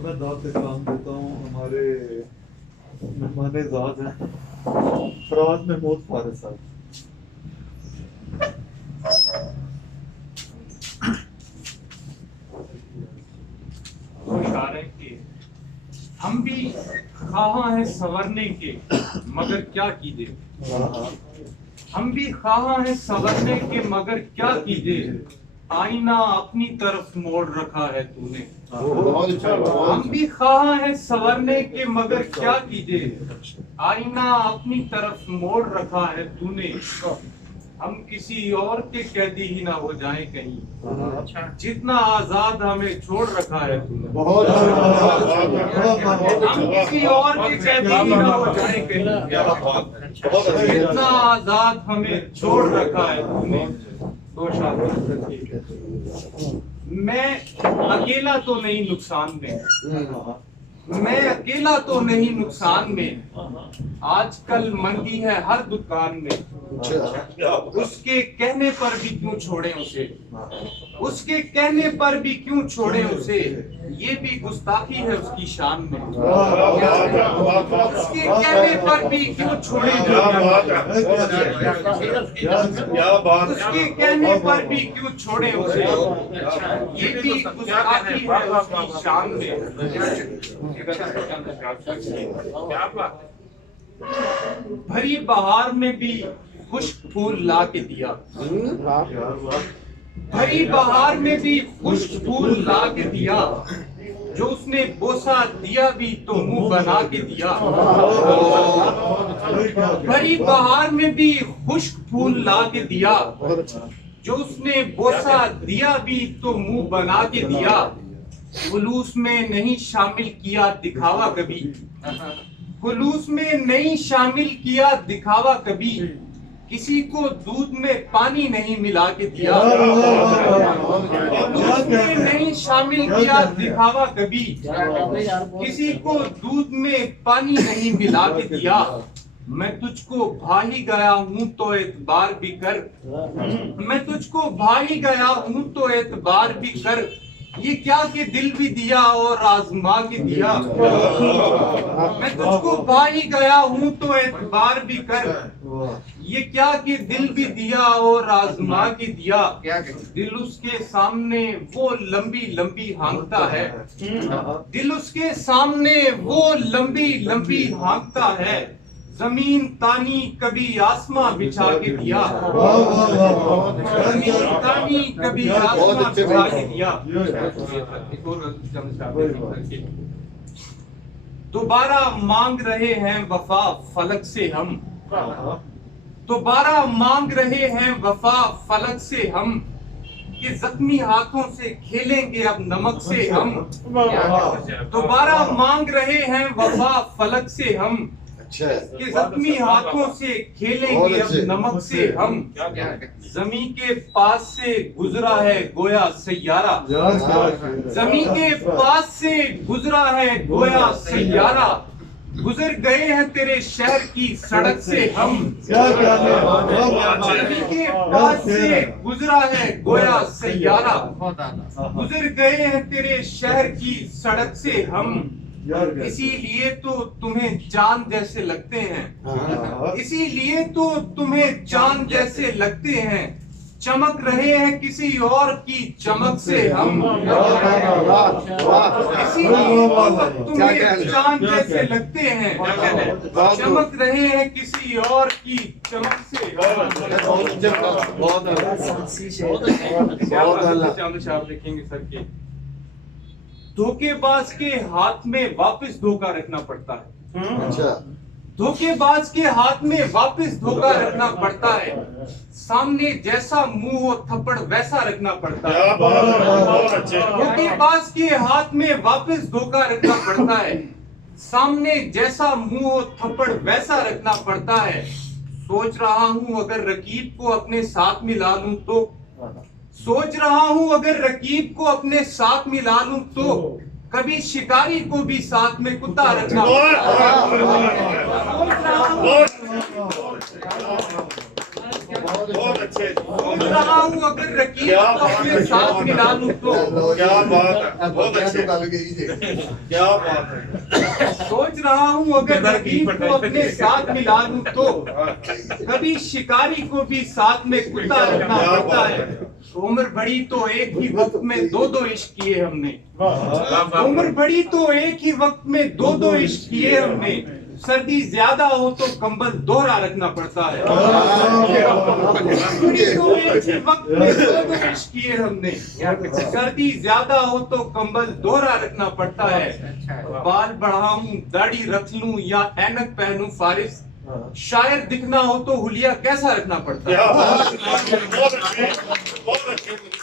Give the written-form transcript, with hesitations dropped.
मैं दाद से काम देता हूँ। हमारे मेहमान ज़ात हैं फराज महमूद फारिस साहब। हम भी ख्वाहा हैं संवरने के मगर क्या कीजिए, हम भी ख्वाहा हैं संवरने के मगर क्या कीजिए, आईना अपनी तरफ मोड़ रखा है तूने। हम भी ख्वाहा हैं संवरने के मगर क्या कीजिए, आईना अपनी तरफ मोड़ रखा है तूने। हम किसी और के कैदी ही ना हो जाएं कहीं, जितना आजाद हमें छोड़ रखा है तूने। हम किसी और के कैदी ही ना हो जाएं कहीं, जितना आजाद हमें छोड़ रखा है तूने। मैं अकेला तो नहीं नुकसान में, मैं अकेला तो नहीं नुकसान में, आजकल मंदी है हर दुकान में। उसके कहने पर भी क्यों छोड़े उसे, उसके कहने पर भी क्यों छोड़े उसे, ये भी गुस्ताखी है उसकी शान में। उसके कहने पर भी क्यों छोड़े उसके कहने पर भी क्यों छोड़े उसे, ये भी गुस्ताखी है उसकी शान में। भरी बहार में भी खुश्क फूल ला के दिया, भरी बहार में भी खुश्क फूल ला के दिया, जो उसने बोसा दिया भी तो मुंह बना के दिया। भरी बहार में भी खुश्क फूल ला के दिया, जो उसने बोसा दिया भी तो मुंह बना के दिया। खुलूस में नहीं शामिल किया दिखावा कभी, खुलूस में नहीं शामिल किया दिखावा कभी, किसी को दूध में पानी नहीं मिला के दिया। खुलूस में नहीं शामिल किया दिखावा कभी, किसी को दूध में पानी नहीं मिला के दिया। मैं तुझको भा ही गया हूँ तो एतबार भी कर, मैं तुझको भा ही गया हूँ तो एतबार भी कर, ये क्या कि दिल भी दिया और आजमा के दिया। मैं तुझको भा ही गया हूँ तो एतबार भी कर, ये क्या कि दिल भी दिया और आजमा के दिया। दिल उसके सामने वो लंबी लंबी हाँकता है, दिल उसके सामने वो लंबी लंबी हाँकता है, जमीन तानी कभी आसमां बिछा के दिया, जमीन तानी कभी आसमां बिछा के दिया। दोबारा मांग रहे हैं वफा फलक से हम, दोबारा मांग रहे हैं वफा फलक से हम, कि जख्मी हाथों से खेलेंगे अब नमक से हम। दोबारा मांग रहे हैं वफा फलक से हम, कि जख्मी हाथों से खेलेंगे अब नमक से हम। जमी के पास से गुजरा है गोया सैयारा, जमी के पास से गुजरा है गोया सैयारा, गुजर गए हैं तेरे शहर की सड़क से हम। जमी के पास से गुजरा है गोया सैयारा, गुजर गए हैं तेरे शहर की सड़क से हम। इसीलिए तो तुम्हें चांद जैसे लगते हैं, इसीलिए तो तुम्हें चांद जैसे लगते हैं, चमक रहे हैं किसी और की चमक से हम। इसीलिए तो तुम्हें चांद जैसे लगते हैं, चमक रहे हैं किसी और की चमक से। आप देखेंगे सर के धोखेबाज के हाथ में वापस धोखा रखना पड़ता है। अच्छा, धोखेबाज के हाथ में वापस धोखा रखना पड़ता है, सामने जैसा मुंह हो थप्पड़ वैसा रखना पड़ता है। धोखेबाज के हाथ में वापस धोखा रखना पड़ता है, सामने जैसा मुंह हो थप्पड़ वैसा रखना पड़ता है। सोच रहा हूं अगर रकीब को अपने साथ मिला लूं तो, सोच रहा हूं अगर रकीब को अपने साथ मिला लूं तो, कभी शिकारी को भी साथ में कुत्ता रखना पड़ता है। बहुत अच्छे सोच रहा हूँ अगर रकीब क्या को बात अपने है, साथ मिला लूं तो, क्या बात है, बहुत अच्छे, क्या बात है। सोच रहा हूँ अगर रकीब को अपने साथ मिला लूं तो, कभी शिकारी को भी साथ में कुत्ता रखना क्या पड़ता बात है। है। उम्र बड़ी तो एक ही वक्त में दो दो इश्क किए हमने, उम्र बड़ी तो एक ही वक्त में दो दो इश्क किए हमने, सर्दी ज्यादा हो तो कंबल दोहरा रखना पड़ता है। बड़ी तो एक ही वक्त में दो दो इश्क किए हमने, सर्दी ज्यादा हो तो कंबल दोहरा रखना पड़ता है। बाल बढ़ाऊं दाढ़ी रख लूं या ऐनक पहनूं फारिस, शायर दिखना हो तो हुलिया कैसा रखना पड़ता क्या है। बात है, बहुत अच्छे, बहुत अच्छे।